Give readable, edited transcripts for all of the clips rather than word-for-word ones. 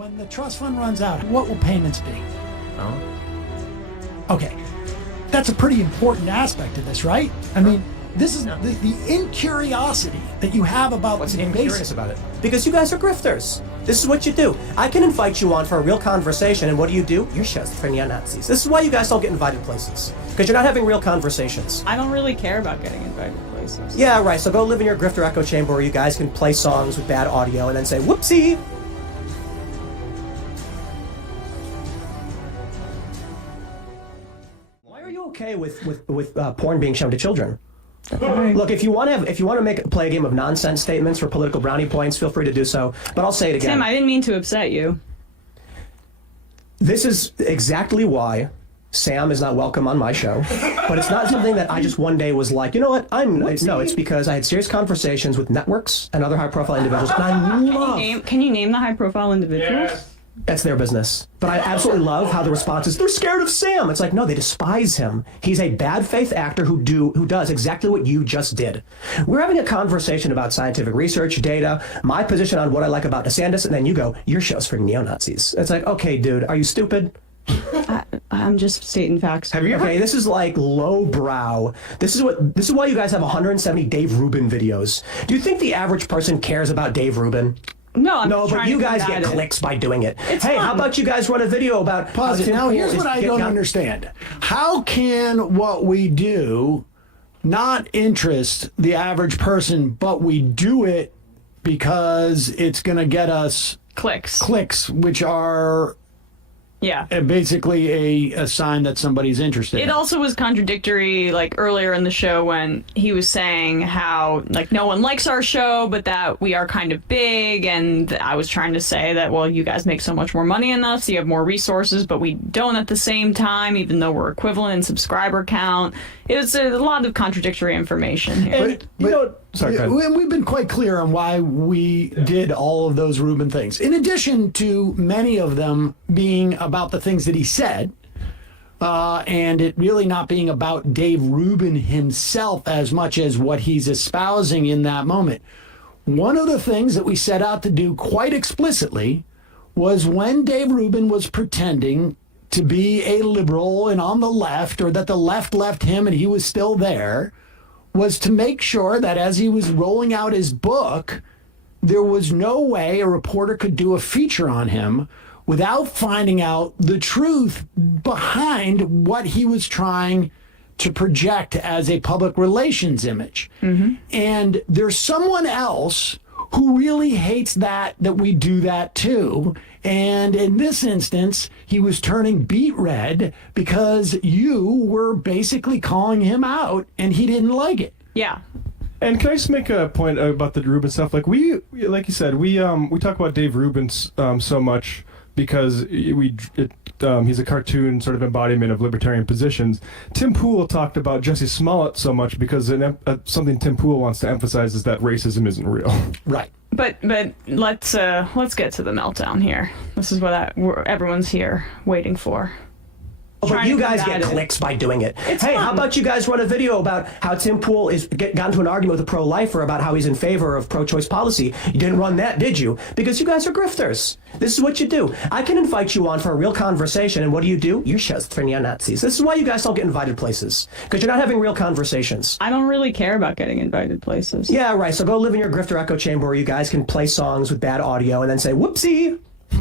When the trust fund runs out, what will payments be? Oh. Okay, that's a pretty important aspect of this, right? I mean, this is the incuriosity that you have about What's the incurious basic. about it? Because you guys are grifters. This is what you do. I can invite you on for a real conversation, and what do? You're shows for neo-Nazis. This is why you guys don't get invited places. Because you're not having real conversations. I don't really care about getting invited places. Yeah, right, so go live in your grifter echo chamber where you guys can play songs with bad audio and then say, whoopsie! Why are you okay with porn being shown to children? Look, if you want to play a game of nonsense statements for political brownie points, feel free to do so. But I'll say it again. Sam, I didn't mean to upset you. This is exactly why Sam is not welcome on my show. But it's not something that I just one day was like, you know what? No, it's because I had serious conversations with networks and other high-profile individuals, and I love. Can you name the high-profile individuals? Yes. That's their business. But I absolutely love how the response is, they're scared of Sam. It's like, no, they despise him. He's a bad faith actor who does exactly what you just did. We're having a conversation about scientific research, data, my position on what I like about DeSantis, and then you go, your show's for neo-Nazis. It's like, okay, dude, are you stupid? I'm just stating facts. Have you ever? Okay, this is like lowbrow. This is why you guys have 170 Dave Rubin videos. Do you think the average person cares about Dave Rubin? No, I'm No, just but trying you to guys combat get it. clicks by doing it. It's Hey, fun. how about you guys run a video about Pause it. Tim Now, Pool here's is what I getting don't out- understand. How can what we do not interest the average person, but we do it because it's going to get us Clicks. which are Yeah. basically a sign that somebody's interested. It also was contradictory, like earlier in the show when he was saying how like no one likes our show, but that we are kind of big, and I was trying to say that well, you guys make so much more money than us, you have more resources, but we don't at the same time, even though we're equivalent in subscriber count. It was a lot of contradictory information here. Sorry, go ahead. And we've been quite clear on why we did all of those Rubin things. In addition to many of them being about the things that he said, and it really not being about Dave Rubin himself as much as what he's espousing in that moment. One of the things that we set out to do quite explicitly was when Dave Rubin was pretending to be a liberal and on the left, or that the left left him and he was still there, was to make sure that as he was rolling out his book, there was no way a reporter could do a feature on him without finding out the truth behind what he was trying to project as a public relations image. Mm-hmm. And there's someone else who really hates that we do that too. And in this instance, he was turning beet red because you were basically calling him out and he didn't like it. Yeah. And can I just make a point about the Rubin stuff? Like like you said, we talk about Dave Rubin so much because he's a cartoon sort of embodiment of libertarian positions. Tim Pool talked about Jesse Smollett so much because something Tim Pool wants to emphasize is that racism isn't real. Right. But let's get to the meltdown here. This is what everyone's here waiting for. But you guys combat get it. clicks by doing it. It's Hey, fun. how about you guys run a video about how Tim Pool got into an argument with a pro-lifer about how he's in favor of pro-choice policy? You didn't run that, did you? Because you guys are grifters. This is what you do. I can invite you on for a real conversation, and what do? Your show's for neo-Nazis. This is why you guys don't get invited places. Because you're not having real conversations. I don't really care about getting invited places. Yeah, right, so go live in your grifter echo chamber where you guys can play songs with bad audio and then say, whoopsie!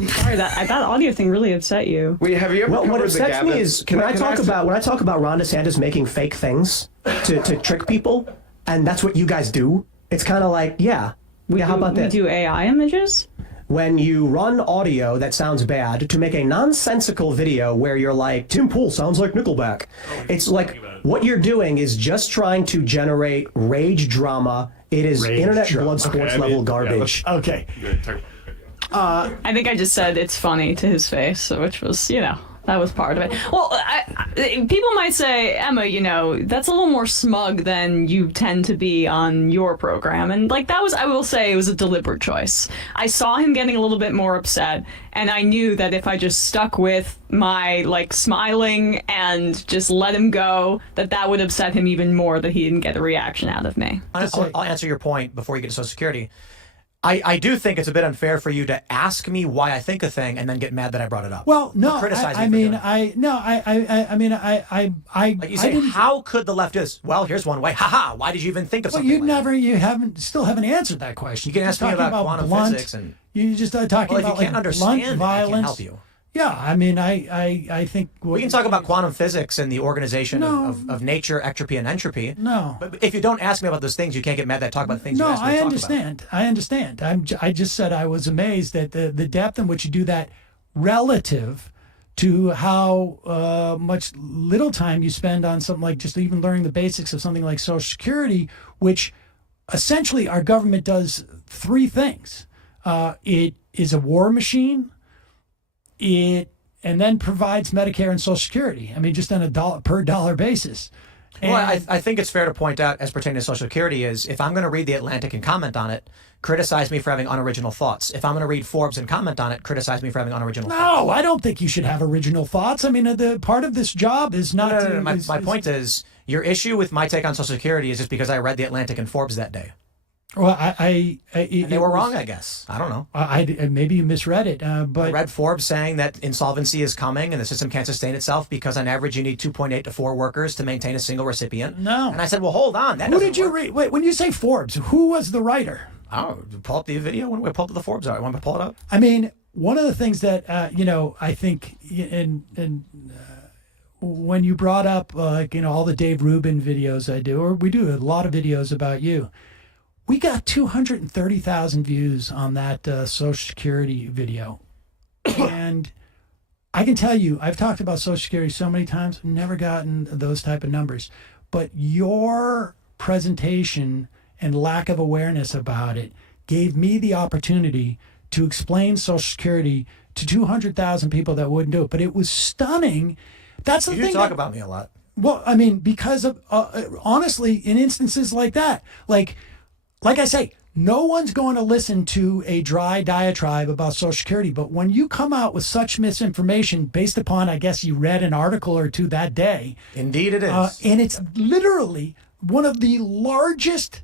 Sorry, that audio thing really upset you. Wait, have you ever Well, what covered the upsets me Gavin- is Can when I I talk about Ron DeSantis making fake things to trick people, and that's what you guys do. It's kind of like, how about We that? do AI images? When you run audio that sounds bad to make a nonsensical video where you're like, Tim Pool sounds like Nickelback. It's like what you're doing is just trying to generate rage drama. It is internet blood sports level garbage. Okay. I think I just said it's funny to his face, which was, that was part of it. Well, people might say, Emma, that's a little more smug than you tend to be on your program. And that was, I will say, it was a deliberate choice. I saw him getting a little bit more upset, and I knew that if I just stuck with my, smiling and just let him go, that would upset him even more that he didn't get a reaction out of me. I'll answer your point before you get to Social Security. I do think it's a bit unfair for you to ask me why I think a thing and then get mad that I brought it up. Well, no, Or criticize I me for mean, doing it. Like you say, didn't. how could the left do this? Well, here's one way. Haha, why did you even think of Well, something like that? you haven't answered that question. You can You're ask me talking about quantum blunt, physics and- you just talking Well, if you about can't like understand blunt it, violence. I can't help you. Yeah, I mean, I think We can talk about quantum physics and the organization No. of nature, ectropy, and entropy. No. But if you don't ask me about those things, you can't get mad that I talk about the things you No, asked me I to talk understand. I understand. I just said I was amazed at the depth in which you do that relative to how much little time you spend on something like just even learning the basics of something like Social Security, which essentially our government does three things. It is a war machine. And then provides Medicare and Social Security. I mean, just on a per dollar basis. Well, I think it's fair to point out, as pertaining to Social Security, is if I'm going to read The Atlantic and comment on it, criticize me for having unoriginal thoughts. If I'm going to read Forbes and comment on it, criticize me for having unoriginal thoughts. No, I don't think you should have original thoughts. I mean, the part of this job is not. No. My point is, your issue with my take on Social Security is just because I read The Atlantic and Forbes that day. Well, And they were wrong, I guess. I don't know. Maybe you misread it, but I read Forbes saying that insolvency is coming and the system can't sustain itself because on average you need 2.8 to 4 workers to maintain a single recipient. No. And I said, well, hold on. That who doesn't did you work. read? Wait, when you say Forbes, who was the writer? Oh, pull up the video when we pull up the Forbes. Want me to pull it up? I mean, one of the things that I think, when you brought up all the Dave Rubin videos I do, or we do a lot of videos about you, we got 230,000 views on that Social Security video, and I can tell you, I've talked about Social Security so many times, never gotten those type of numbers, but your presentation and lack of awareness about it gave me the opportunity to explain Social Security to 200,000 people that wouldn't do it. But it was stunning. That's the You thing. do talk about me a lot. Well, I mean, because of honestly, in instances like that, like I say, no one's going to listen to a dry diatribe about Social Security. But when you come out with such misinformation based upon, I guess you read an article or two that day, Indeed it is. and it's literally one of the largest,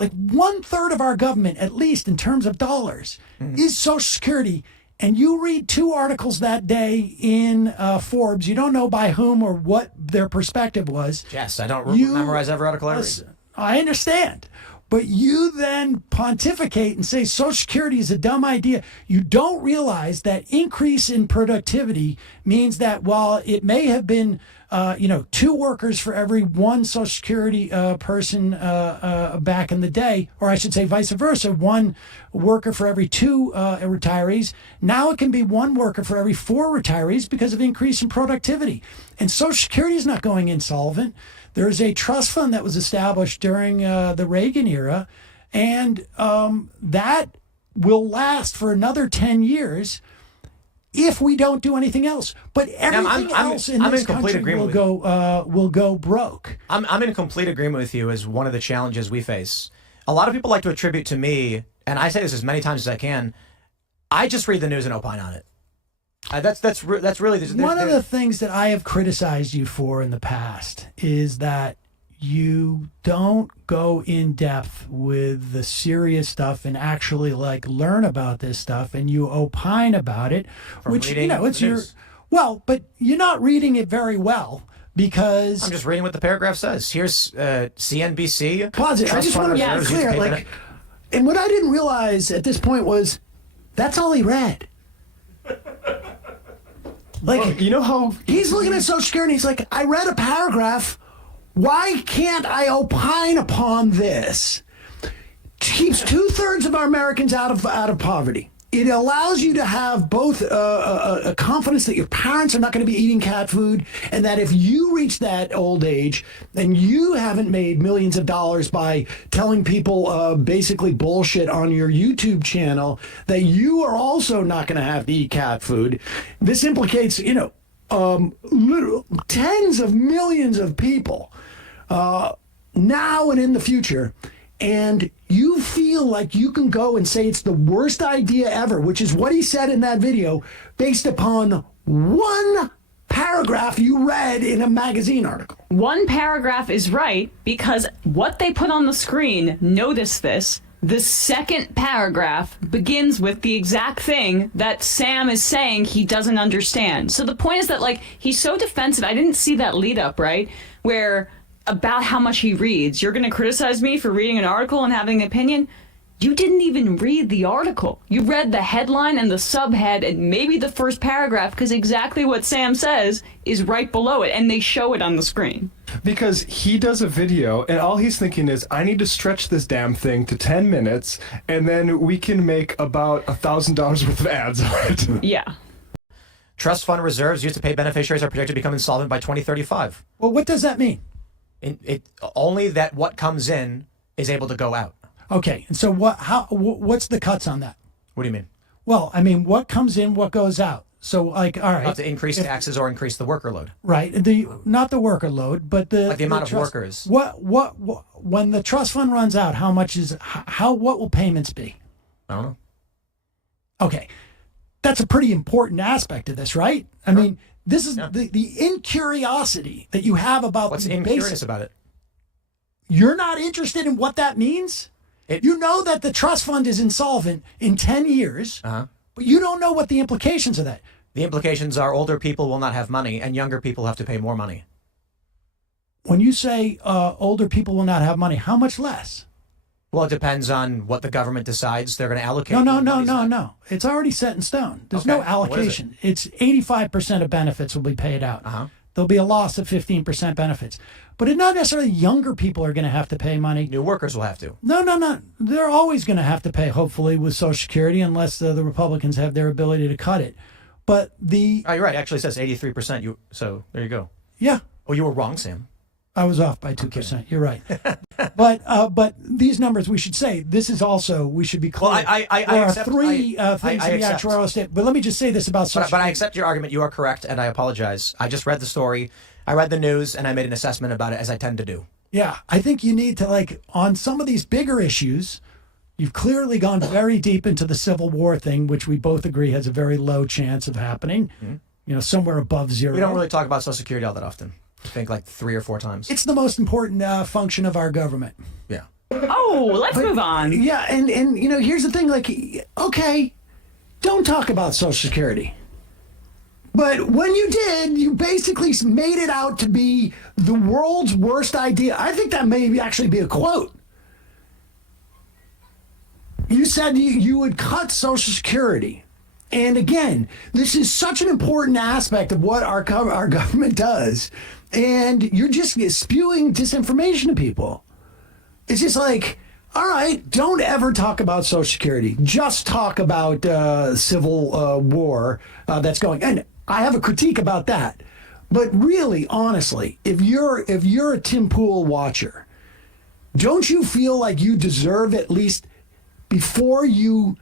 like 1/3 of our government, at least in terms of dollars, is Social Security. And you read 2 articles that day in Forbes. You don't know by whom or what their perspective was. Yes, I don't You- memorize every article I read. I understand. But you then pontificate and say Social Security is a dumb idea. You don't realize that increase in productivity means that while it may have been, 2 workers for every 1 Social Security person back in the day, or I should say vice versa, 1 worker for every 2 retirees, now it can be 1 worker for every 4 retirees because of increase in productivity. And Social Security is not going insolvent. There's a trust fund that was established during the Reagan era, and that will last for another 10 years if we don't do anything else. But everything else in this country will go broke. I'm in complete agreement with you as one of the challenges we face. A lot of people like to attribute to me, and I say this as many times as I can, I just read the news and opine on it. That's really One of the things that I have criticized you for in the past is that you don't go in depth with the serious stuff and actually learn about this stuff, and you opine about it, which it's your but you're not reading it very well because I'm just reading what the paragraph says. Here's CNBC. Pause it. I just want to be clear, and what I didn't realize at this point was that's all he read. You know how He's looking at Social Security. He's like, I read a paragraph. Why can't I opine upon this? Keeps 2/3 of our Americans out of poverty. It allows you to have both a confidence that your parents are not going to be eating cat food, and that if you reach that old age and you haven't made millions of dollars by telling people basically bullshit on your YouTube channel, that you are also not going to have to eat cat food. This implicates, literal tens of millions of people now and in the future. And you feel like you can go and say it's the worst idea ever, which is what he said in that video, based upon 1 paragraph you read in a magazine article. 1 paragraph is right because what they put on the screen, notice this, The second paragraph begins with the exact thing that Sam is saying he doesn't understand. So the point is that, like, he's so defensive. I didn't see that lead up, right? Where about how much he reads. You're going to criticize me for reading an article and having an opinion? You didn't even read the article. You read the headline and the subhead and maybe the first paragraph, because exactly what Sam says is right below it, and they show it on the screen. Because he does a video, and all he's thinking is, I need to stretch this damn thing to 10 minutes, and then we can make about $1,000 worth of ads on it. Yeah. Trust fund reserves used to pay beneficiaries are projected to become insolvent by 2035. Well, what does that mean? Only that what comes in is able to go out. Okay, and so what's the cuts on that? What do you mean? Well, I mean, what comes in, what goes out. So, like, all right. Not to increase taxes or increase the worker load. Right. Not the worker load, but the amount of trust, workers. What when the trust fund runs out, how much is what will payments be? I don't know. Okay. That's a pretty important aspect of this, right? I mean, this is the incuriosity that you have about What's the incurious basic. about it? You're not interested in what that means? You know that the trust fund is insolvent in 10 years, but you don't know what the implications of that. The implications are older people will not have money and younger people have to pay more money. When you say older people will not have money, how much less? Well, it depends on what the government decides they're going to allocate. No. It's already set in stone. There's no Okay. allocation. It's 85% of benefits will be paid out. There'll be a loss of 15% benefits. But it's not necessarily younger people are going to have to pay money. New workers will have to. No. They're always going to have to pay, hopefully, with Social Security, unless the Republicans have their ability to cut it. But the... Oh, you're right. It actually says 83%. So there you go. Yeah. Oh, you were wrong, Sam. I was off by 2%. You're right. But these numbers, we should say, this is also, we should be clear. Well, I there are accept, three I things in the accept. actuarial state. But let me just say this about Social But I accept your argument. You are correct, and I apologize. I just read the story. I read the news, and I made an assessment about it, as I tend to do. Yeah, I think you need to, like, on some of these bigger issues, you've clearly gone very deep into the Civil War thing, which we both agree has a very low chance of happening, somewhere above zero. We don't really talk about Social Security all that often. I think like 3 or 4 times. It's the most important function of our government. Yeah. Oh, let's move on. Yeah, and here's the thing, like, okay, don't talk about Social Security. But when you did, you basically made it out to be the world's worst idea. I think that may actually be a quote. You said you would cut Social Security. And again, this is such an important aspect of what our government does. And you're just spewing disinformation to people. It's just like, all right, don't ever talk about Social Security. Just talk about civil war that's going. And I have a critique about that. But really, honestly, if you're a Tim Pool watcher, don't you feel like you deserve, at least before you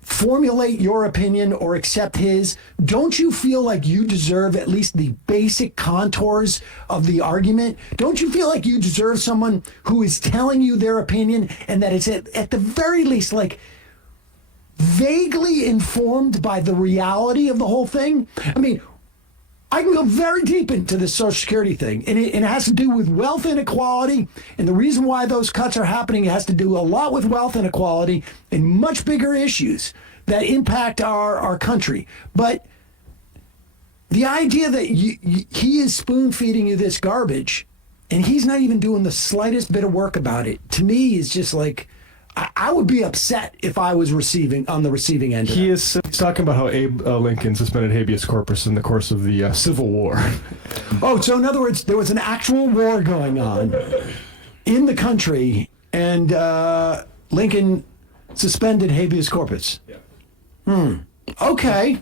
formulate your opinion or accept his, don't you feel like you deserve at least the basic contours of the argument? Don't you feel like you deserve someone who is telling you their opinion and that it's at the very least, like, vaguely informed by the reality of the whole thing? I mean, I can go very deep into this Social Security thing, and it has to do with wealth inequality, and the reason why those cuts are happening has to do a lot with wealth inequality and much bigger issues that impact our country. But the idea that he is spoon-feeding you this garbage, and he's not even doing the slightest bit of work about it, to me is just like, I would be upset if I was on the receiving end of that. He's talking about how Abe Lincoln suspended habeas corpus in the course of the Civil War. Oh, so in other words, there was an actual war going on in the country, and Lincoln suspended habeas corpus. Okay.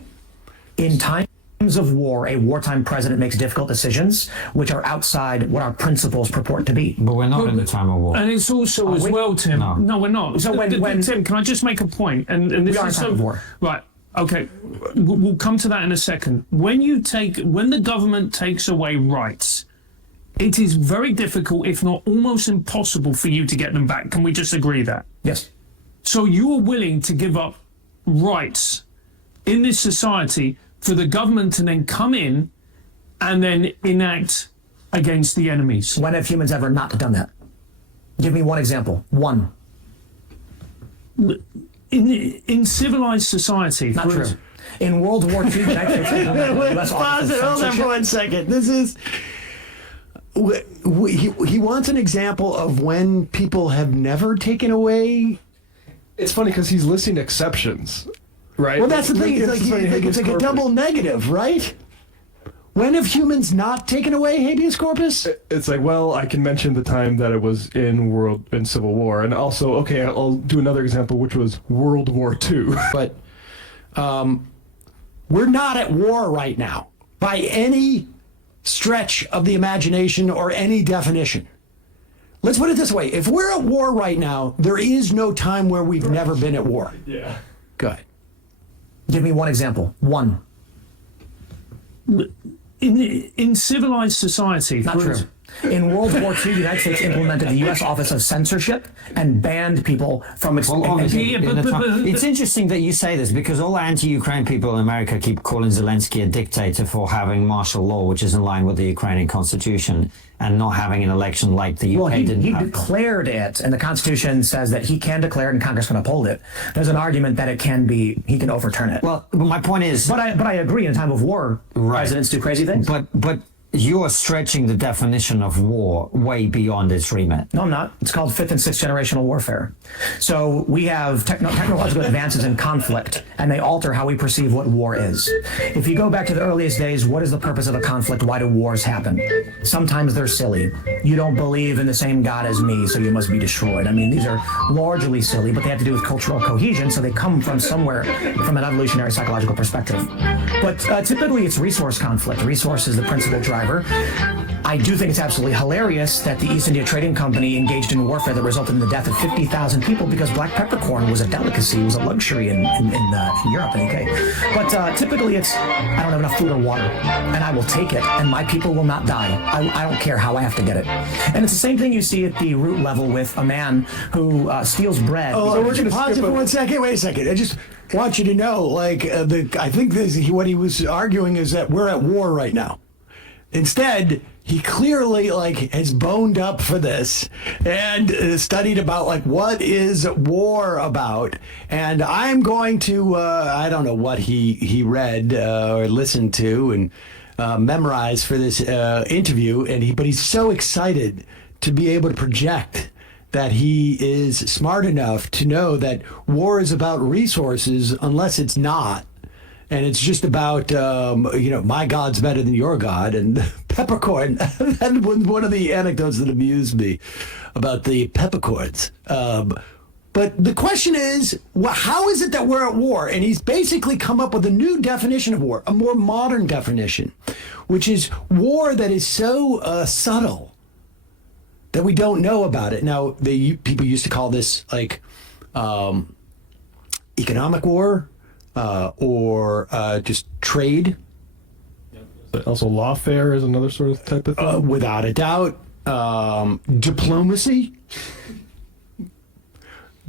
In times of war, a wartime president makes difficult decisions which are outside what our principles purport to be. But we're not in the time of war. And it's also as well, Tim. No, we're not. So when Tim, can I just make a point? And this we are in is time of war. Right. Okay. We'll come to that in a second. When the government takes away rights, it is very difficult, if not almost impossible, for you to get them back. Can we just agree that? Yes. So you are willing to give up rights in this society for the government to then come in and then enact against the enemies. When have humans ever not done that? Give me one example. One. In civilized society, Not true. In World War II, the United States implemented the US Office of Hold on for 1 second. This is. He wants an example of when people have never taken away. It's funny because he's listing exceptions, right? Well, that's the thing. When It's it like, gets to it's like a habeas double corpus, negative, right? When have humans not taken away habeas corpus? It's like, well, I can mention the time that it was in Civil War, and also, okay, I'll do another example, which was World War II. But we're not at war right now by any stretch of the imagination or any definition. Let's put it this way. If we're at war right now, there is no time where we've never been at war. Yeah. Good. Give me one example. One. in civilized society, Not true. In World War II, the United States implemented the U.S. Office of Censorship and banned people from its. Well, obviously, Yeah, in but- the but- time- but- it's interesting that you say this because all anti-Ukraine people in America keep calling Zelensky a dictator for having martial law, which is in line with the Ukrainian constitution, and not having an election like the UK Well, he didn't have. declared it, and the Constitution says that he can declare it and Congress can uphold it. There's an argument that it can be, he can overturn it. Well, my point is, But I agree. In a time of war, presidents do crazy things. but you are stretching the definition of war way beyond its remit. No, I'm not. It's called fifth and sixth generational warfare. So we have technological advances in conflict, and they alter how we perceive what war is. If you go back to the earliest days, what is the purpose of a conflict? Why do wars happen? Sometimes they're silly. You don't believe in the same God as me, so you must be destroyed. I mean, these are largely silly, but they have to do with cultural cohesion, so they come from somewhere from an evolutionary psychological perspective. But typically it's resource conflict. Resource is the principal driver. I do think it's absolutely hilarious that the East India Trading Company engaged in warfare that resulted in the death of 50,000 people because black peppercorn was a delicacy, was a luxury in Europe and UK. But typically it's, I don't have enough food or water, and I will take it, and my people will not die. I don't care how I have to get it. And it's the same thing you see at the root level with a man who steals bread. So we're going to gonna pause it skip for a- 1 second. Wait a second. I just want you to know, like, I think what he was arguing is that we're at war right now. Instead, he clearly has boned up for this and studied about what is war about. And I'm going to I don't know what he read or listened to and memorized for this interview. But he's so excited to be able to project that he is smart enough to know that war is about resources unless it's not. And it's just about, my God's better than your God. And peppercorn, that was one of the anecdotes that amused me about the peppercorns. But the question is, how is it that we're at war? And he's basically come up with a new definition of war, a more modern definition, which is war that is so subtle that we don't know about it. Now, people used to call this economic war. Or just trade. Also, lawfare is another sort of type of thing. Without a doubt. Diplomacy.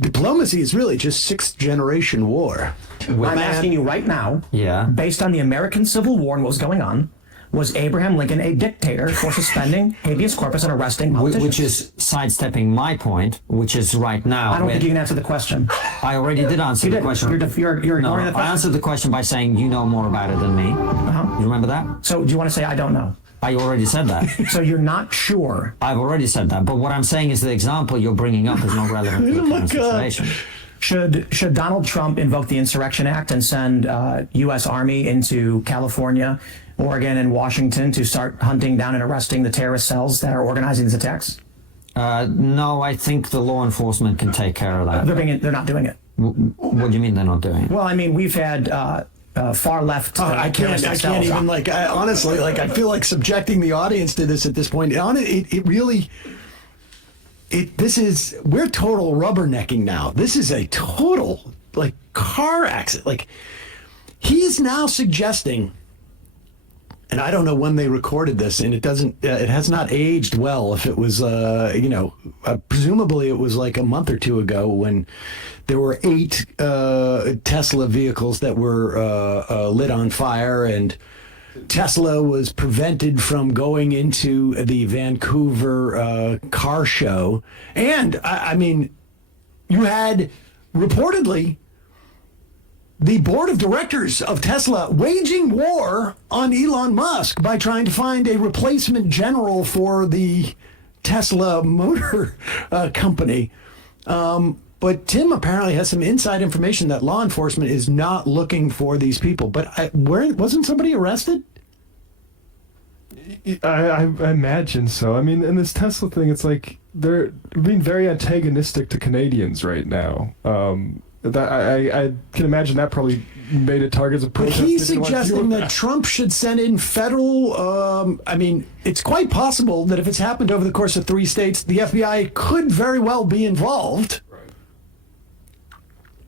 Diplomacy is really just sixth generation war. I'm asking you right now, Yeah. based on the American Civil War and what was going on, was Abraham Lincoln a dictator for suspending habeas corpus and arresting politicians? Which is sidestepping my point, which is right now. I don't think you can answer the question. I already did answer You the did. question. You're ignoring No, the I question. answered the question by saying you know more about it than me. You remember that? So do you want to say I don't know? I already said that. So you're not sure. I've already said that. But what I'm saying is the example you're bringing up is not relevant to the current situation. Should Donald Trump invoke the Insurrection Act and send U.S. Army into California, Oregon, and Washington to start hunting down and arresting the terrorist cells that are organizing these attacks? No, I think the law enforcement can take care of that. They're not doing it. What do you mean they're not doing it? Well, I mean, we've had far left. I can't even honestly, I feel like subjecting the audience to this at this point. We're total rubbernecking now. This is a total car accident. He's now suggesting, and I don't know when they recorded this, and it has not aged well. If it was, presumably it was a month or two ago when there were 8 Tesla vehicles that were lit on fire, and Tesla was prevented from going into the Vancouver car show. And I mean, you had reportedly, the board of directors of Tesla waging war on Elon Musk by trying to find a replacement general for the Tesla motor company. But Tim apparently has some inside information that law enforcement is not looking for these people. But wasn't somebody arrested? I imagine so. I mean, in this Tesla thing, it's like they're being very antagonistic to Canadians right now. That I can imagine that probably made it targets of But protest. he's suggesting that Trump should send in federal. I mean, it's quite possible that if it's happened over the course of 3 states, the FBI could very well be involved.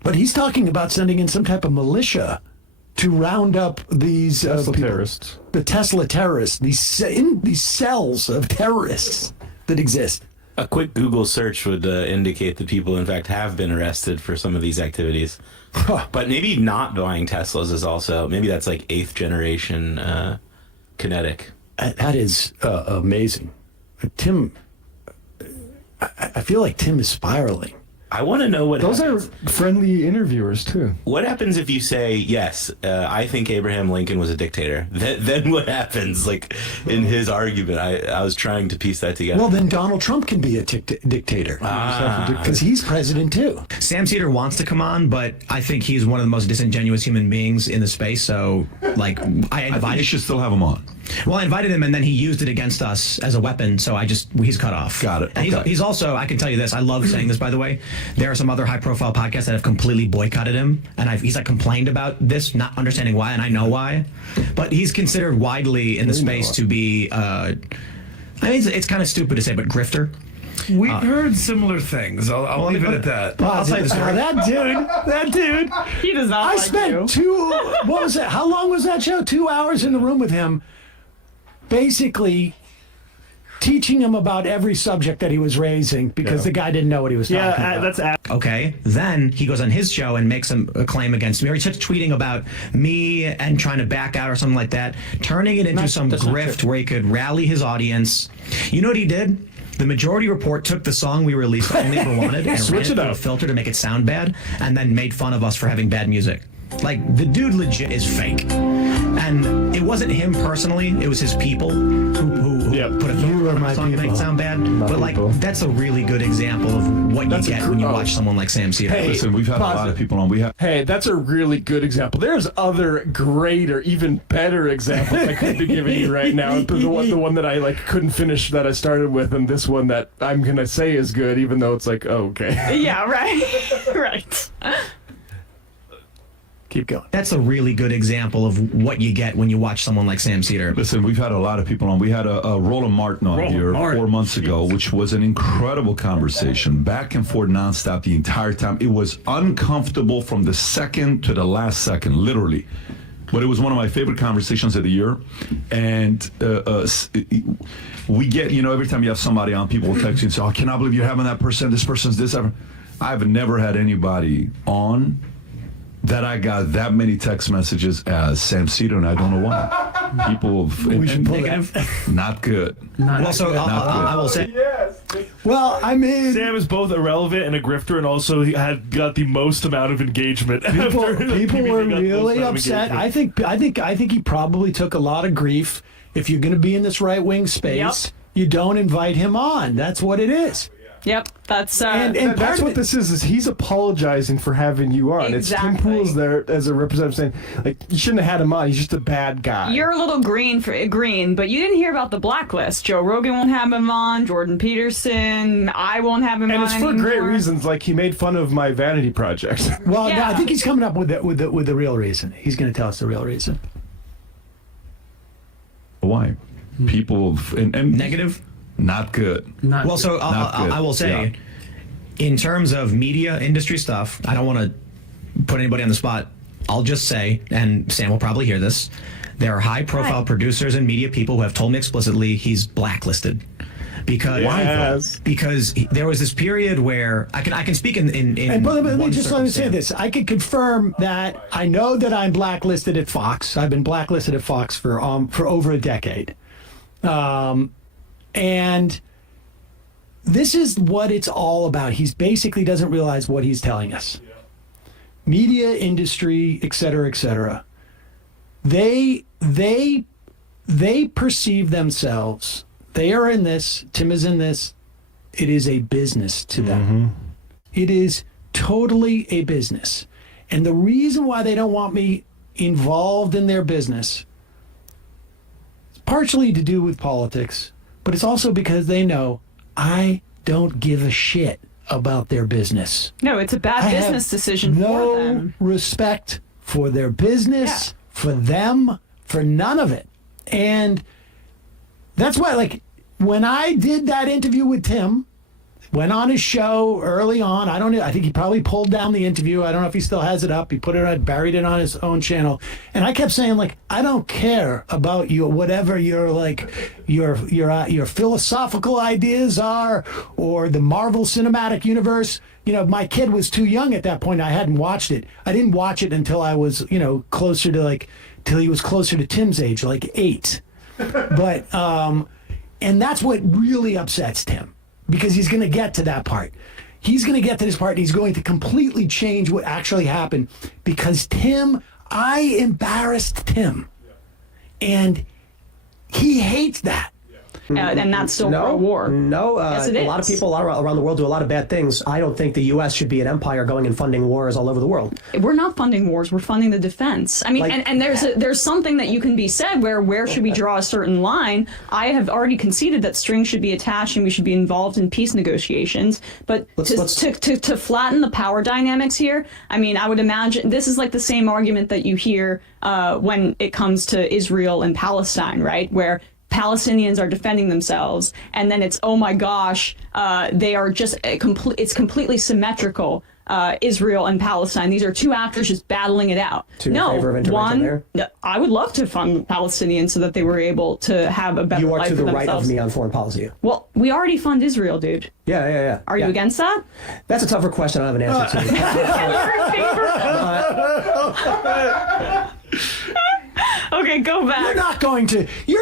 But he's talking about sending in some type of militia to round up these Tesla people. terrorists. The Tesla terrorists, these cells of terrorists that exist. A quick Google search would indicate that people, in fact, have been arrested for some of these activities. But maybe not buying Teslas is also, maybe that's like 8th generation kinetic. That is amazing. Tim, I feel like Tim is spiraling. I want to know what Those happens. are friendly interviewers too. What happens if you say, yes, I think Abraham Lincoln was a dictator? Then what happens? Like, in his argument, I was trying to piece that together. Well, then Donald Trump can be a dictator. Because he's president too. Sam Seder wants to come on, but I think he's one of the most disingenuous human beings in the space. So, like, I think you should still have him on. Well, I invited him, and then he used it against us as a weapon. So he's cut off. Got it. And Okay. he's also, I can tell you this. I love saying this, by the way. There are some other high-profile podcasts that have completely boycotted him, and he's like complained about this, not understanding why, and I know why. But he's considered widely in the space to be. I mean, it's kind of stupid to say, but grifter. We've heard similar things. I'll leave it at that. I'll tell you the story. That dude. He does not I like spent you. what was that? How long was that show? 2 hours in the room with him, basically teaching him about every subject that he was raising because the guy didn't know what he was talking about. Okay. Then he goes on his show and makes a claim against me. Or he starts tweeting about me and trying to back out or something like that, turning it into some grift where he could rally his audience. You know what he did? The Majority Report took the song we released, Only Ever Wanted, and ran it through a filter to make it sound bad, and then made fun of us for having bad music. Like, the dude legit is fake. And it wasn't him personally, it was his people who put a filter on my song to make it sound bad. But, like, that's a really good example of what you get when you watch someone like Sam Seder. Hey, listen, we've had a lot of people on. Hey, that's a really good example. There's other great or even better examples I could be giving you right now. The one that I couldn't finish that I started with, and this one that I'm gonna say is good, even though it's like, oh, okay. Yeah, right. Right. Keep going. That's a really good example of what you get when you watch someone like Sam Seder. Listen, we've had a lot of people on. We had a Roland Martin on here 4 months ago, which was an incredible conversation, back and forth nonstop the entire time. It was uncomfortable from the second to the last second, literally. But it was one of my favorite conversations of the year. And we get, every time you have somebody on, people will text you and say, oh, I cannot believe you're having that person, this person's this. I've never had anybody on that I got that many text messages as Sam Seder, and I don't know why. People, not good. I will say. Well, I mean, Sam is both irrelevant and a grifter, and also he got the most amount of engagement. people were really upset. I think he probably took a lot of grief. If you're going to be in this right wing space, you don't invite him on. That's what it is. Yep, that's and that's what this is he's apologizing for having you on. Exactly. It's Tim Pool's there as a representative saying, you shouldn't have had him on. He's just a bad guy. You're a little green, but you didn't hear about the blacklist. Joe Rogan won't have him on. Jordan Peterson, I won't have him on. And it's for great reasons. Like, he made fun of my vanity project. Well, no, I think he's coming up with the real reason. He's going to tell us the real reason. Why? People and negative. Not good. Well, so I will say, in terms of media industry stuff, I don't want to put anybody on the spot. I'll just say, and Sam will probably hear this, there are high-profile producers and media people who have told me explicitly he's blacklisted. Because there was this period where I can speak in and let me say this. I can confirm that I know that I'm blacklisted at Fox. I've been blacklisted at Fox for over a decade. And this is what it's all about. He basically doesn't realize what he's telling us. media industry, et cetera, they perceive themselves. They are in this. Tim is in this. It is a business to them. It is totally a business. And the reason why they don't want me involved in their business is partially to do with politics, but it's also because they know I don't give a shit about their business. No, it's a bad business decision for them. No respect for their business, for them, for none of it. And that's why, like, when I did that interview with Tim, went on his show early on. I think he probably pulled down the interview. I don't know if he still has it up. He buried it on his own channel. And I kept saying, like, I don't care about your whatever your philosophical ideas are, or the Marvel Cinematic Universe. You know, my kid was too young at that point. I hadn't watched it. I didn't watch it until I was, closer to till he was closer to Tim's age, like 8. But and that's what really upsets Tim. Because he's going to get to that part. He's going to get to this part, and he's going to completely change what actually happened. Because I embarrassed Tim. And he hates that. And that's still world war. No, yes, a lot of people around the world do a lot of bad things. I don't think the U.S. should be an empire going and funding wars all over the world. We're not funding wars. We're funding the defense. I mean, and there's something that you can be said where should we draw a certain line? I have already conceded that strings should be attached and we should be involved in peace negotiations. But to flatten the power dynamics here, I mean, I would imagine this is like the same argument that you hear when it comes to Israel and Palestine, right? Where Palestinians are defending themselves, and then it's, oh my gosh, they are just it's completely symmetrical. Israel and Palestine. These are two actors just battling it out. In favor of intervention there? I would love to fund Palestinians so that they were able to have a better life for themselves. You are to the right of me on foreign policy. Well, we already fund Israel, dude. Yeah. Are you against that? That's a tougher question. I don't have an answer to. Okay, go back. You're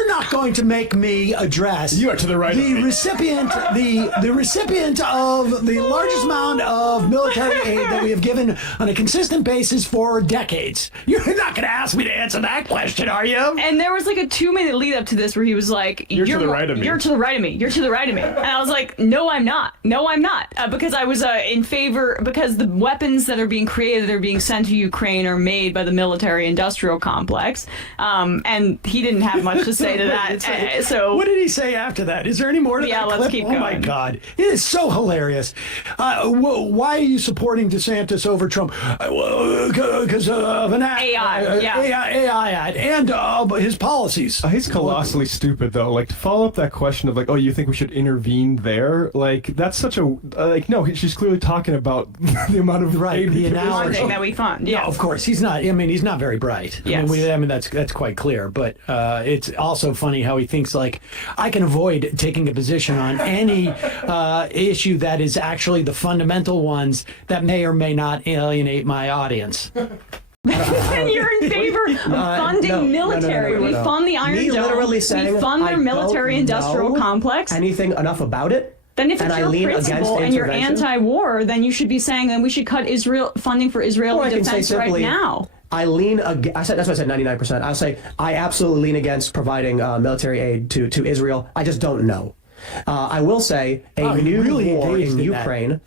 not going to make me address. You are to the right the of me. recipient, the recipient of the largest amount of military aid that we have given on a consistent basis for decades. You're not going to ask me to answer that question, are you? And there was like a 2-minute lead up to this where he was like, You're to the right of me. You're to the right of me. You're to the right of me. And I was like, no, I'm not. No, I'm not. Because I was in favor, because the weapons that are being created, are being sent to Ukraine, are made by the military-industrial complex. And he didn't have much to say to that. So what did he say after that? Is there any more to that clip? Let's keep going. Oh my God, it is so hilarious. Why are you supporting DeSantis over Trump? Because of an ad, AI ad, and his policies. He's colossally stupid, though. Like, to follow up that question of, like, oh, you think we should intervene there? Like, that's such a no. She's clearly talking about the amount of aid the analogy that we fund. Yeah, no, of course he's not. I mean, he's not very bright. Yes. I mean that's quite clear. But it's also funny how he thinks like I can avoid taking a position on any issue that is actually the fundamental ones that may or may not alienate my audience. And you're in favor of funding military. No. We fund the Iron Dome. Literally saying, we fund their military-industrial complex. Anything enough about it? Then if it's your principle and you're anti-war, then you should be saying that we should cut funding for Israeli defense right now. I lean. That's why I said 99%. I'll say I absolutely lean against providing military aid to Israel. I just don't know. I will say a new war in Ukraine.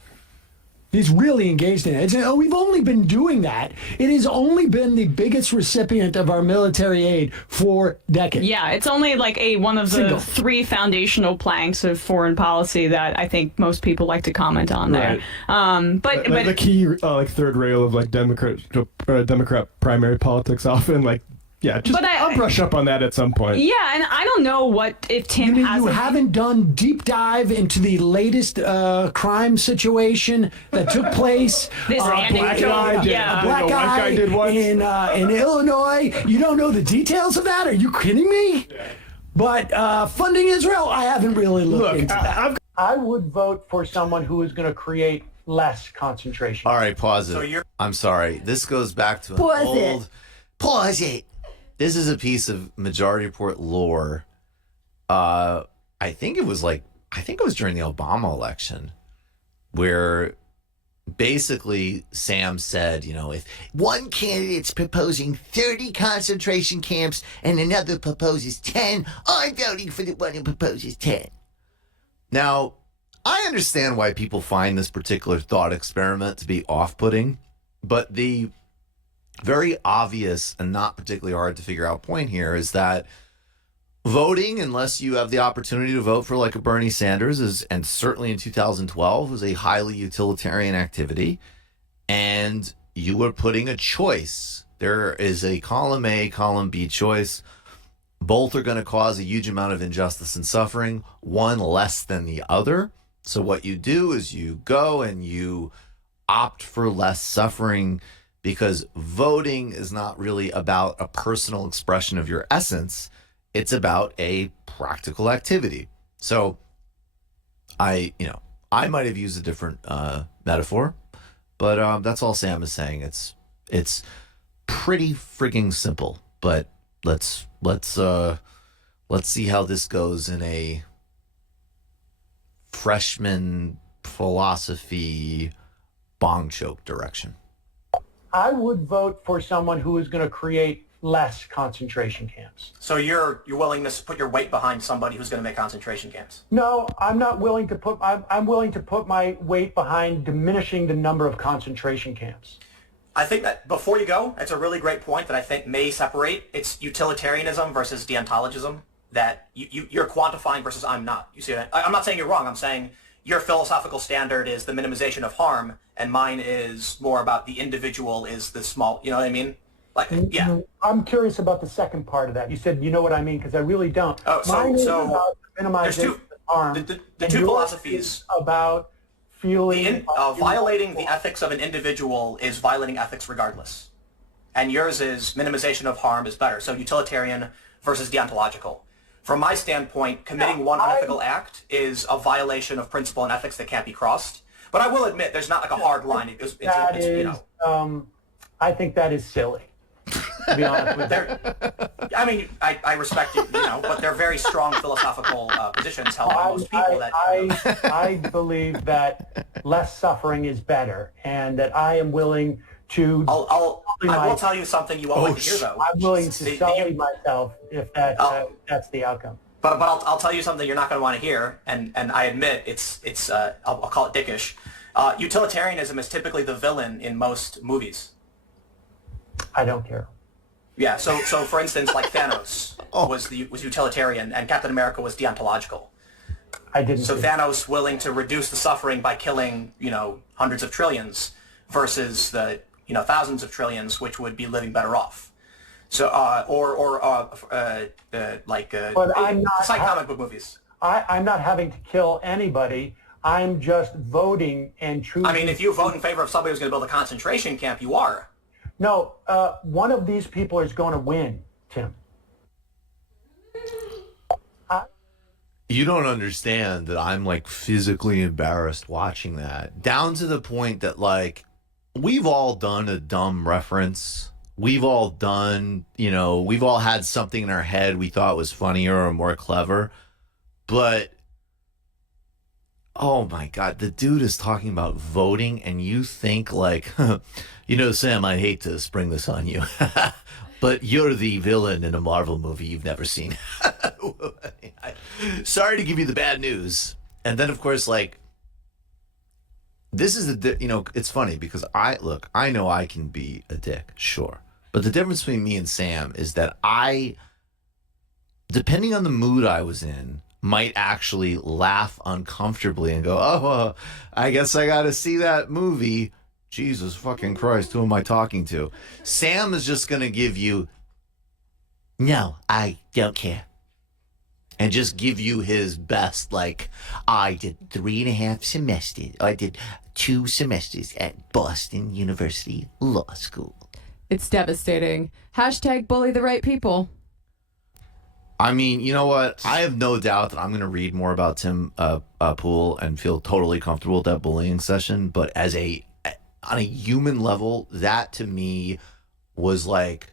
He's really engaged in it. We've only been doing that. It has only been the biggest recipient of our military aid for decades. Yeah, it's only like one of the 3 foundational planks of foreign policy that I think most people like to comment on there. Right. But the key third rail of like Democrat primary politics often I'll brush up on that at some point. Yeah, and I don't know if Tim has. You haven't done deep dive into the latest crime situation that took place. This black guy in Illinois. You don't know the details of that? Are you kidding me? Yeah. But funding Israel, I haven't really looked into that. I would vote for someone who is going to create less concentration. All right, pause it. I'm sorry. This goes back to Pause it. This is a piece of Majority Report lore. I think it was during the Obama election where basically Sam said, if one candidate's proposing 30 concentration camps and another proposes 10, I'm voting for the one who proposes 10. Now, I understand why people find this particular thought experiment to be off-putting, but the very obvious and not particularly hard to figure out point here is that voting, unless you have the opportunity to vote for like a Bernie Sanders, and certainly in 2012, was a highly utilitarian activity. And you were putting a choice. There is a column A, column B choice. Both are going to cause a huge amount of injustice and suffering, one less than the other. So what you do is you go and you opt for less suffering, because voting is not really about a personal expression of your essence. It's about a practical activity. So I might have used a different metaphor, but that's all Sam is saying. It's pretty frigging simple, but let's see how this goes in a freshman philosophy bong choke direction. I would vote for someone who is going to create less concentration camps. So you're willing to put your weight behind somebody who's going to make concentration camps? No, I'm not willing to put. I'm willing to put my weight behind diminishing the number of concentration camps. I think that before you go, it's a really great point that I think may separate. It's utilitarianism versus deontologism, that you're quantifying versus I'm not. You see what I'm not saying you're wrong. I'm saying your philosophical standard is the minimization of harm, and mine is more about the individual is the small, you know what I mean? Like, yeah. I'm curious about the second part of that. You said, you know what I mean, because I really don't. Oh, Mine is so about minimizing there's harm. the two philosophies about feeling violating the ethics of an individual is violating ethics regardless, and yours is minimization of harm is better. So utilitarian versus deontological. From my standpoint, committing one unethical act is a violation of principle and ethics that can't be crossed. But I will admit, there's not like a hard line. I think that is silly, to be honest with you. I mean, I respect you, but they're very strong philosophical positions held by most people. I believe that less suffering is better, and that I am willing to. I will tell you something you won't like to hear, though. I'm willing to sully myself if that's the outcome. But I'll tell you something you're not going to want to hear, and I admit it's I'll call it dickish. Utilitarianism is typically the villain in most movies. I don't care. Yeah. So for instance, like Thanos was utilitarian, and Captain America was deontological. I didn't. So Thanos willing to reduce the suffering by killing hundreds of trillions versus the thousands of trillions, which would be living better off. So but I'm not, it's like comic book movies. I'm not having to kill anybody. I'm just voting and choosing. I mean, if you vote in favor of somebody who's going to build a concentration camp, you are. No, one of these people is going to win, Tim. You don't understand that I'm like physically embarrassed watching that, down to the point that like we've all done a dumb reference. We've all done, we've all had something in our head we thought was funnier or more clever. But, oh my God, the dude is talking about voting, and you think like, Sam, I hate to spring this on you, but you're the villain in a Marvel movie you've never seen. Sorry to give you the bad news. And then, of course, like, this is it's funny because I know I can be a dick, sure. But the difference between me and Sam is that I, depending on the mood I was in, might actually laugh uncomfortably and go, oh, I guess I got to see that movie. Jesus fucking Christ, who am I talking to? Sam is just going to give you, no, I don't care. And just give you his best, like, I did 3.5 semesters. I did 2 semesters at Boston University Law School. It's devastating. # bully the right people. I mean, you know what? I have no doubt that I'm going to read more about Tim Pool and feel totally comfortable with that bullying session. But on a human level, that to me was like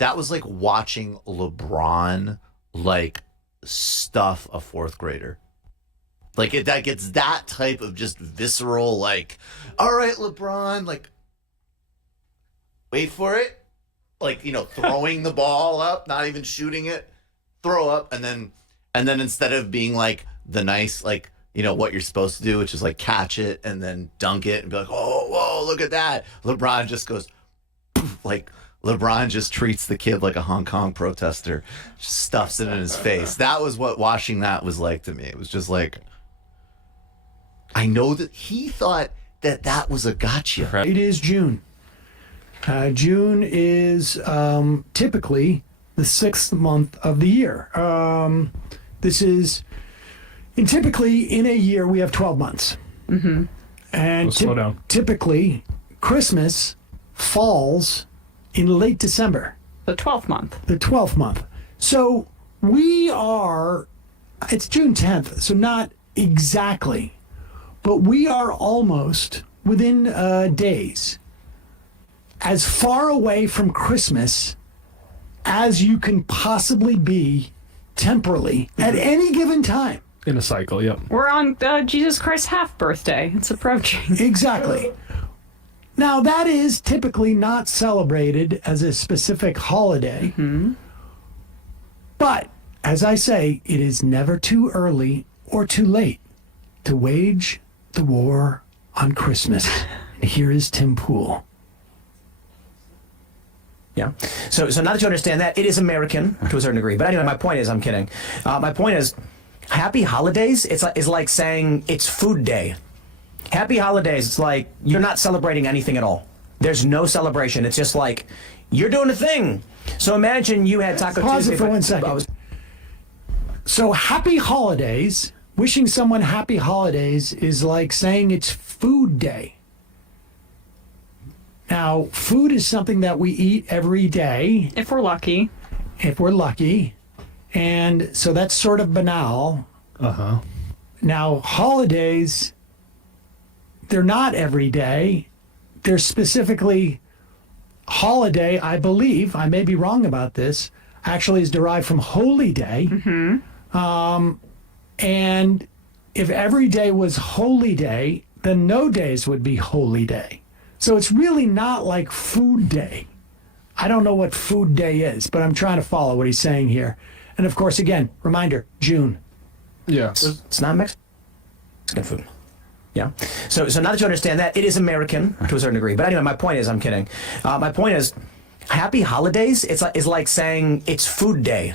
watching LeBron, like, stuff a 4th grader. Like that gets that type of just visceral, like, all right, LeBron, like, wait for it, like, you know, throwing the ball up, not even shooting it, throw up, and then instead of being like the nice, like, you know, what you're supposed to do, which is like catch it and then dunk it and be like, oh, whoa, look at that. LeBron just goes, poof, like LeBron just treats the kid like a Hong Kong protester, just stuffs it in his face. That was what watching that was like to me. It was just like, I know that he thought that was a gotcha. It is June. June is typically the 6th month of the year. This is, and typically in a year we have 12 months. Mm-hmm. And slow down. Typically Christmas falls in late December. The 12th month. The 12th month. So it's June 10th, so not exactly, but we are almost within days as far away from Christmas as you can possibly be temporally at any given time. In a cycle, yep. We're on Jesus Christ's half birthday. It's approaching. Exactly. Now, that is typically not celebrated as a specific holiday. Mm-hmm. But, as I say, it is never too early or too late to wage the war on Christmas. And here is Tim Pool. Yeah. So now that you understand that, it is American to a certain degree. But anyway, my point is, I'm kidding. My point is, Happy Holidays is like saying it's Food Day. Happy Holidays, it's like you're not celebrating anything at all. There's no celebration. It's just like you're doing a thing. So imagine you had Taco Pause Tuesday. it for 1 second. So Happy Holidays, wishing someone Happy Holidays is like saying it's Food Day. Now, food is something that we eat every day. If we're lucky. If we're lucky. And so that's sort of banal. Uh-huh. Now, holidays, they're not every day. They're specifically holiday, I believe, I may be wrong about this, actually is derived from holy day. Mm-hmm. And if every day was holy day, then no days would be holy day. So it's really not like food day. I don't know what food day is, but I'm trying to follow what he's saying here. And of course, again, reminder, June. Yeah. It's not Mexican food. Yeah. So now that you understand that, it is American to a certain degree. But anyway, my point is, I'm kidding. My point is, Happy Holidays is like saying it's Food Day.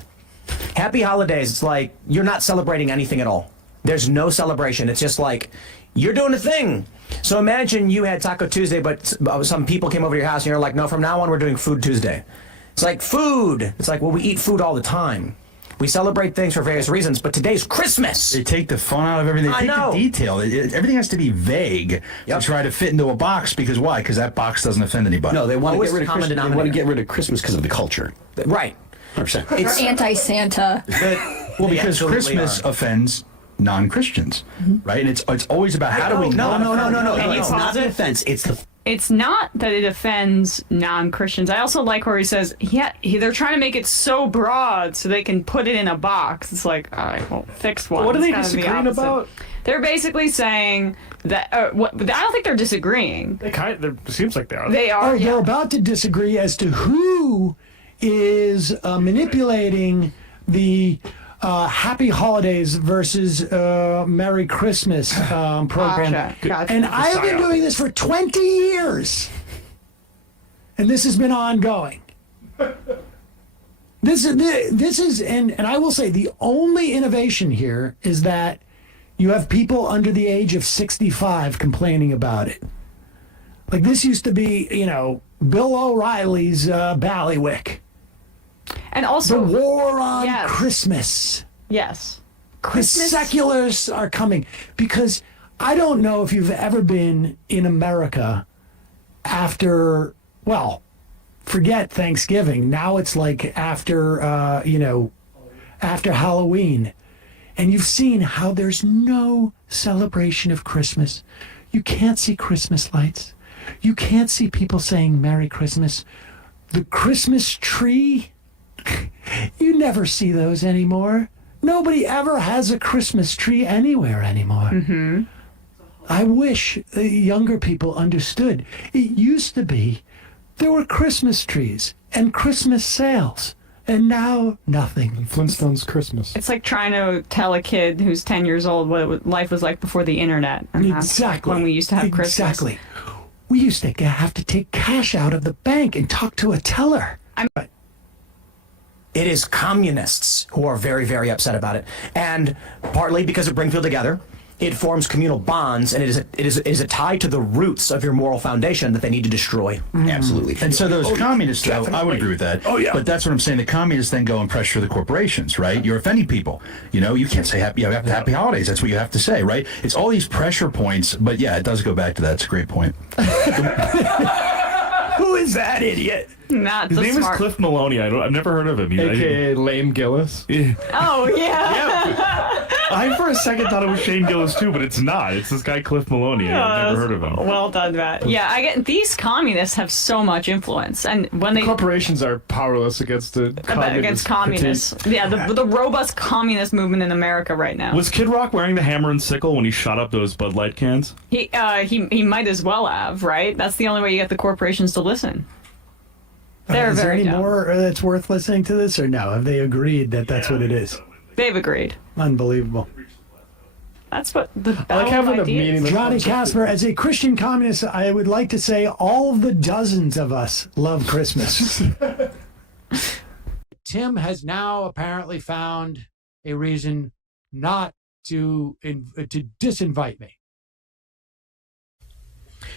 Happy Holidays, it's like you're not celebrating anything at all. There's no celebration. It's just like you're doing a thing. So imagine you had Taco Tuesday, but some people came over to your house and you're like, no, from now on we're doing Food Tuesday. It's like food. It's like, well, we eat food all the time. We celebrate things for various reasons, but today's Christmas. They take the fun out of everything. They take the detail. Everything has to be vague to try to fit into a box. Because why? Because that box doesn't offend anybody. No, they want to get rid of Christmas. They want to get rid of Christmas because of the culture. Right. 100%. It's anti-Santa. Well, because Christmas offends non-Christians, right? And it's always about how do we No. It's not an offense. It's not that it offends non-Christians. I also like where he says, they're trying to make it so broad so they can put it in a box. It's like, all right, well, fix one. What are It's they kind of the disagreeing opposite. about? They're basically saying that, I don't think they're disagreeing. It seems like they are. They are. They're about to disagree as to who is manipulating the Happy Holidays versus Merry Christmas program. Gotcha. And I have been doing this for 20 years. And this has been ongoing. This is and I will say the only innovation here is that you have people under the age of 65 complaining about it. Like this used to be, Bill O'Reilly's Ballywick. And also the war on Christmas. Yes. Christmas. The seculars are coming. Because I don't know if you've ever been in America after, forget Thanksgiving. Now it's like after, after Halloween. And you've seen how there's no celebration of Christmas. You can't see Christmas lights. You can't see people saying Merry Christmas. The Christmas tree, you never see those anymore. Nobody ever has a Christmas tree anywhere anymore. Mm-hmm. I wish the younger people understood. It used to be there were Christmas trees and Christmas sales, and now nothing. Flintstones Christmas. It's like trying to tell a kid who's 10 years old what life was like before the internet. And that's when we used to have Christmas. Exactly. We used to have to take cash out of the bank and talk to a teller. It is communists who are very, very upset about it. And partly because it brings people together, it forms communal bonds, and it is a tie to the roots of your moral foundation that they need to destroy. Absolutely. And so those communists, though, I would agree with that. Oh, yeah. But that's what I'm saying. The communists then go and pressure the corporations, right? You're offending people. You know, you can't say happy holidays. That's what you have to say, right? It's all these pressure points. But yeah, it does go back to that. It's a great point. Who is that idiot? Not His the name smart. is Cliff Maloney. I've never heard of him. AKA Lame Gillis. Yeah. Oh, yeah. I for a second thought it was Shane Gillis too, but it's not. It's this guy Cliff Maloney. I've never heard of him. Well done, Matt. Yeah, I get these communists have so much influence, and when they Corporations are powerless against the against communists. Yeah, the robust communist movement in America right now. Was Kid Rock wearing the hammer and sickle when he shot up those Bud Light cans? He might as well have, right? That's the only way you get the corporations to listen. They're is there very any dumb. more that's worth listening to this, or no? Have they agreed that that's what it is? They've agreed. Unbelievable. That's what the I like having a idea is. meaningless Johnny Casper, as a Christian communist, I would like to say all of the dozens of us love Christmas. Tim has now apparently found a reason not to disinvite me.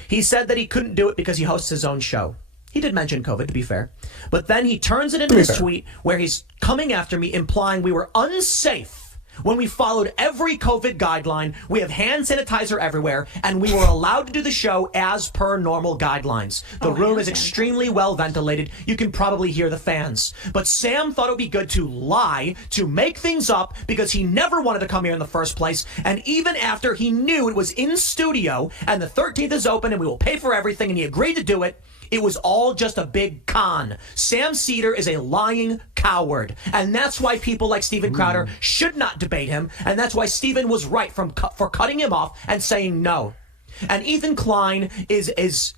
He said that he couldn't do it because he hosts his own show. He did mention COVID, to be fair. But then he turns it into this tweet where he's coming after me, implying we were unsafe when we followed every COVID guideline. We have hand sanitizer everywhere, and we were allowed to do the show as per normal guidelines. The room is extremely well ventilated. You can probably hear the fans. But Sam thought it would be good to lie, to make things up, because he never wanted to come here in the first place. And even after he knew it was in studio, and the 13th is open, and we will pay for everything, and he agreed to do it, it was all just a big con. Sam Seder is a lying coward. And that's why people like Steven Crowder should not debate him. And that's why Steven was right for cutting him off and saying no. And Ethan Klein is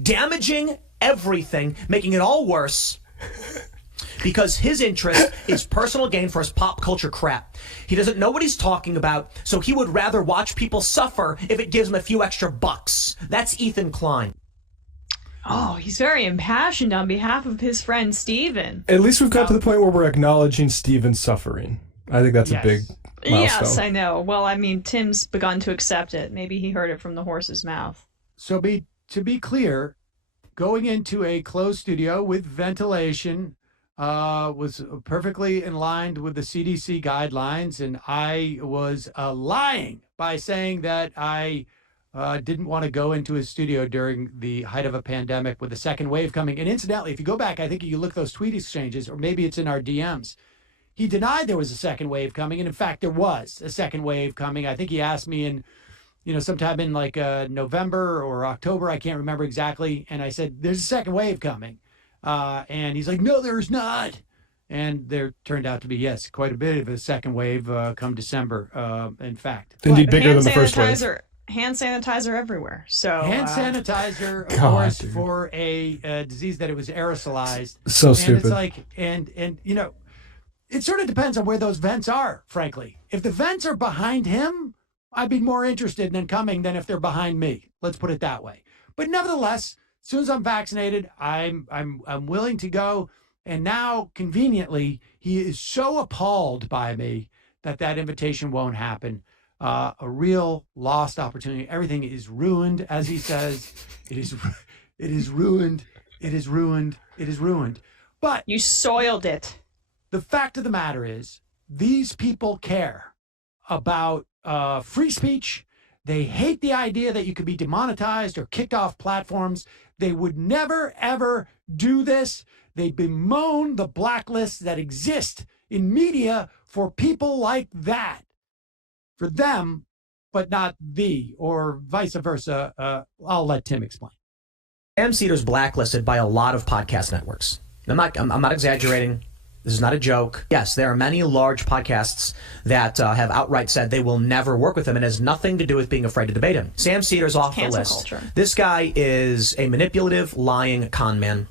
damaging everything, making it all worse. Because his interest is personal gain for his pop culture crap. He doesn't know what he's talking about, so he would rather watch people suffer if it gives him a few extra bucks. That's Ethan Klein. Oh, he's very impassioned on behalf of his friend Steven. At least we've got to the point where we're acknowledging Steven's suffering. I think that's a big milestone. Yes, I know. Well, I mean, Tim's begun to accept it. Maybe he heard it from the horse's mouth. So to be clear, going into a closed studio with ventilation was perfectly in line with the CDC guidelines, and I was lying by saying that I didn't want to go into his studio during the height of a pandemic with the second wave coming. And incidentally, if you go back, I think you look at those tweet exchanges, or maybe it's in our DMs, he denied there was a second wave coming. And in fact, there was a second wave coming. I think he asked me in, sometime in like November or October, I can't remember exactly. And I said, there's a second wave coming. And he's like, no, there's not. And there turned out to be, yes, quite a bit of a second wave come December, in fact. Indeed, bigger than the first wave. Hand sanitizer everywhere. So hand sanitizer, of course, for a disease that it was aerosolized. So stupid. And it's like, and it sort of depends on where those vents are, frankly. If the vents are behind him, I'd be more interested in coming than if they're behind me. Let's put it that way. But nevertheless, as soon as I'm vaccinated, I'm willing to go. And now, conveniently, he is so appalled by me that invitation won't happen. A real lost opportunity. Everything is ruined, as he says. It is ruined. It is ruined. It is ruined. But you soiled it. The fact of the matter is, these people care about free speech. They hate the idea that you could be demonetized or kicked off platforms. They would never, ever do this. They bemoan the blacklists that exist in media for people like that. For them, but not thee, or vice versa. I'll let Tim explain. Sam Seder's blacklisted by a lot of podcast networks. I'm not exaggerating. This is not a joke. Yes, there are many large podcasts that have outright said they will never work with him, and it has nothing to do with being afraid to debate him. Sam Seder's off the Cancel list. culture. This guy is a manipulative, lying con man.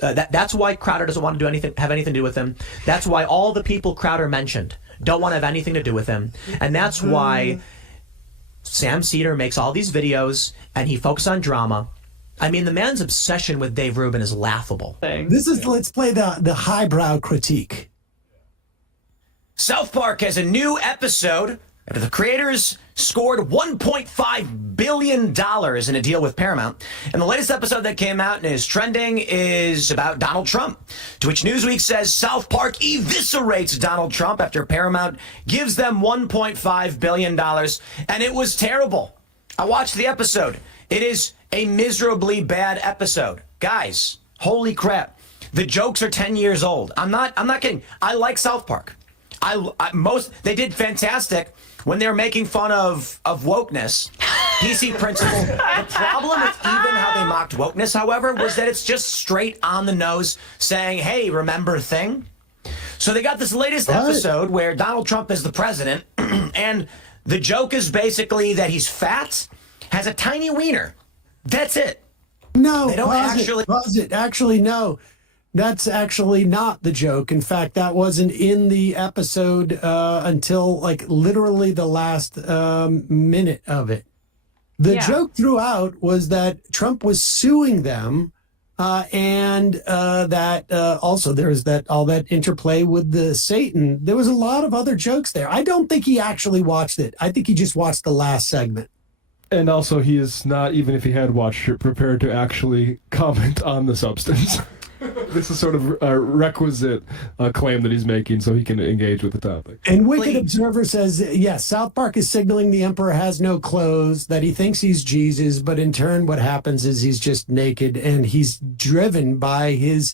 That's why Crowder doesn't want to have anything to do with him. That's why all the people Crowder mentioned don't want to have anything to do with him. And that's why Sam Seder makes all these videos and he focuses on drama. I mean, the man's obsession with Dave Rubin is laughable. Let's play the highbrow critique. South Park has a new episode after the creators scored $1.5 billion in a deal with Paramount. And the latest episode that came out and is trending is about Donald Trump, to which Newsweek says South Park eviscerates Donald Trump after Paramount gives them $1.5 billion. And it was terrible. I watched the episode. It is a miserably bad episode. Guys, holy crap. The jokes are 10 years old. I'm not kidding. I like South Park. They did fantastic when they were making fun of wokeness. PC Principle. The problem with even how they mocked wokeness, however, was that it's just straight on the nose saying, hey, remember thing? So they got this latest episode where Donald Trump is the president, and the joke is basically that he's fat, has a tiny wiener. That's it. No, they don't pause it. Actually, no. That's actually not the joke. In fact, that wasn't in the episode until like literally the last minute of it. The joke throughout was that Trump was suing them, and that also there's all that interplay with the Satan. There was a lot of other jokes there. I don't think he actually watched it. I think he just watched the last segment. And also, he is not, even if he had watched it, prepared to actually comment on the substance. This is sort of a requisite claim that he's making so he can engage with the topic. And Wicked Observer says, yes, South Park is signaling the emperor has no clothes, that he thinks he's Jesus, but in turn what happens is he's just naked, and he's driven by his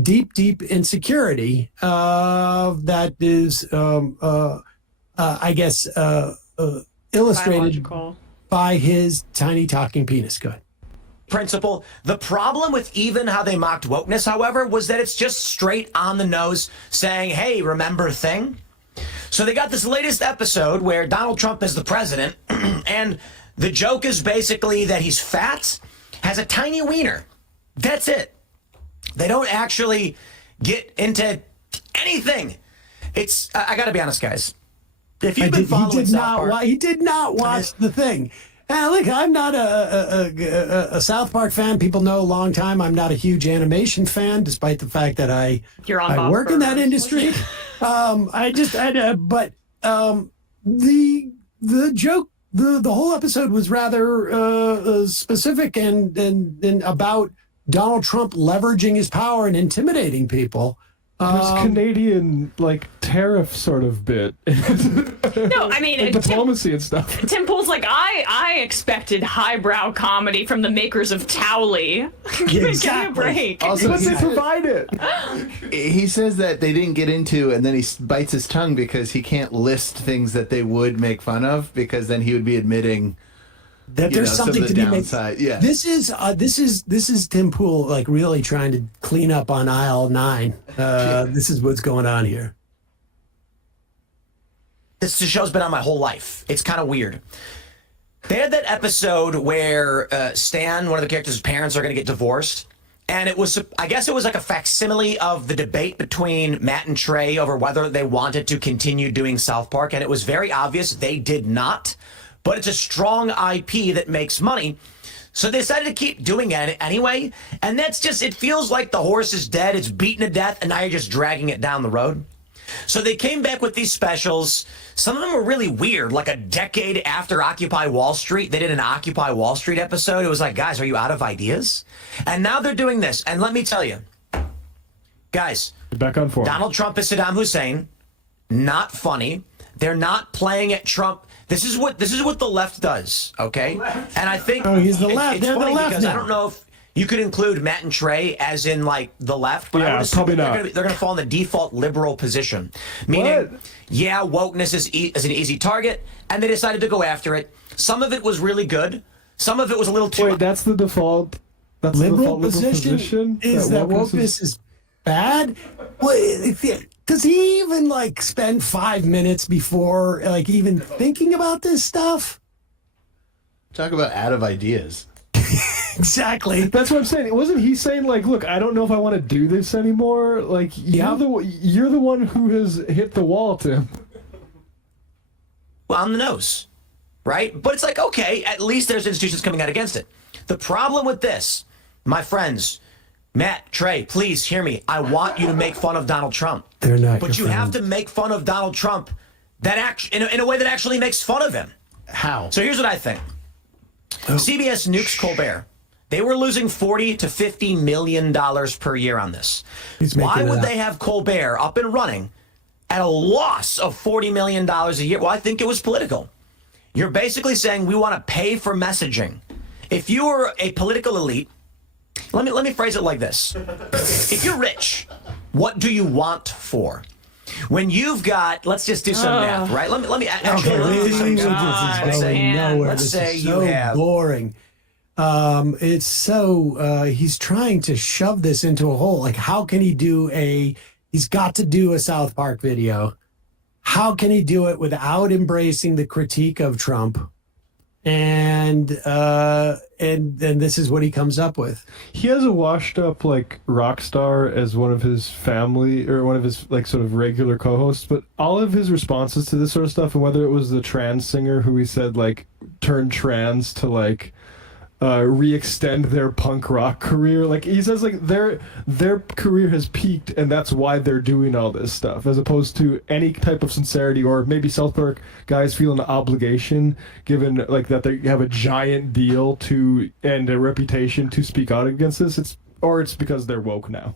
deep, deep insecurity that is, I guess, illustrated by his tiny talking penis. Go ahead. Principle. The problem with even how they mocked wokeness, however, was that it's just straight on the nose saying, hey, remember thing? So they got this latest episode where Donald Trump is the president, and the joke is basically that he's fat, has a tiny wiener. That's it. They don't actually get into anything. It's, I gotta be honest, guys. If you've been following South Park, he did not watch the thing. Look, I'm not a South Park fan. People know a long time. I'm not a huge animation fan, despite the fact that I work in that industry. But the joke, the whole episode was rather specific and about Donald Trump leveraging his power and intimidating people. This Canadian tariff sort of bit. No, I mean diplomacy and stuff. Tim Pool's like, I expected highbrow comedy from the makers of Towley. Give me a break. Also, but they provide it. He says that they didn't get into, and then he bites his tongue because he can't list things that they would make fun of, because then he would be admitting that there's something to be made. Yeah. This is Tim Pool really trying to clean up on aisle 9. This is what's going on here. This show's been on my whole life. It's kind of weird. They had that episode where Stan, one of the characters' parents, are going to get divorced. And it was, I guess it was like a facsimile of the debate between Matt and Trey over whether they wanted to continue doing South Park. And it was very obvious they did not. But it's a strong IP that makes money. So they decided to keep doing it anyway. And that's just, it feels like the horse is dead. It's beaten to death. And now you're just dragging it down the road. So they came back with these specials. Some of them were really weird. Like a decade after Occupy Wall Street, they did an Occupy Wall Street episode. It was like, guys, are you out of ideas? And now they're doing this. And let me tell you, guys, back on form. Donald Trump is Saddam Hussein. Not funny. They're not playing at Trump. This is what the left does, okay? And I think he's the left. It's They're funny the left because now. I don't know if you could include Matt and Trey as in the left, but I would assume probably not. they're going to fall in the default liberal position, meaning wokeness is an easy target, and they decided to go after it. Some of it was really good. Some of it was a little too. Wait, that's the default. That's liberal the default position liberal position. Is that wokeness is bad? Does he even like spend 5 minutes before like even thinking about this stuff? Talk about out of ideas. Exactly. That's what I'm saying. Wasn't he saying like, look, I don't know if I want to do this anymore? Like, you're the one who has hit the wall, Tim. Well, on the nose, right? But it's like, okay, at least there's institutions coming out against it. The problem with this, my friends, Matt, Trey, please hear me. I want you to make fun of Donald Trump. They're not. But you have to make fun of Donald Trump in a way that actually makes fun of him. How? So here's what I think. CBS nukes Colbert. They were losing $40 to $50 million per year on this. Why would they have Colbert up and running at a loss of $40 million a year? Well, I think it was political. You're basically saying we want to pay for messaging. If you were a political elite, let me phrase it like this. If you're rich, what do you want for? When you've got, let's just do some math, right? Let's say you have boring. It's so he's trying to shove this into a hole. Like, how can he do he's got to do a South Park video. How can he do it without embracing the critique of Trump? And then this is what he comes up with. He has a washed up like rock star as one of his family or one of his like sort of regular co-hosts, but all of his responses to this sort of stuff, and whether it was the trans singer who he said like turned trans to like re-extend their punk rock career, like he says like their career has peaked and that's why they're doing all this stuff, as opposed to any type of sincerity, or maybe South Park guys feel an obligation given like that they have a giant deal to and a reputation to speak out against this. It's because they're woke now.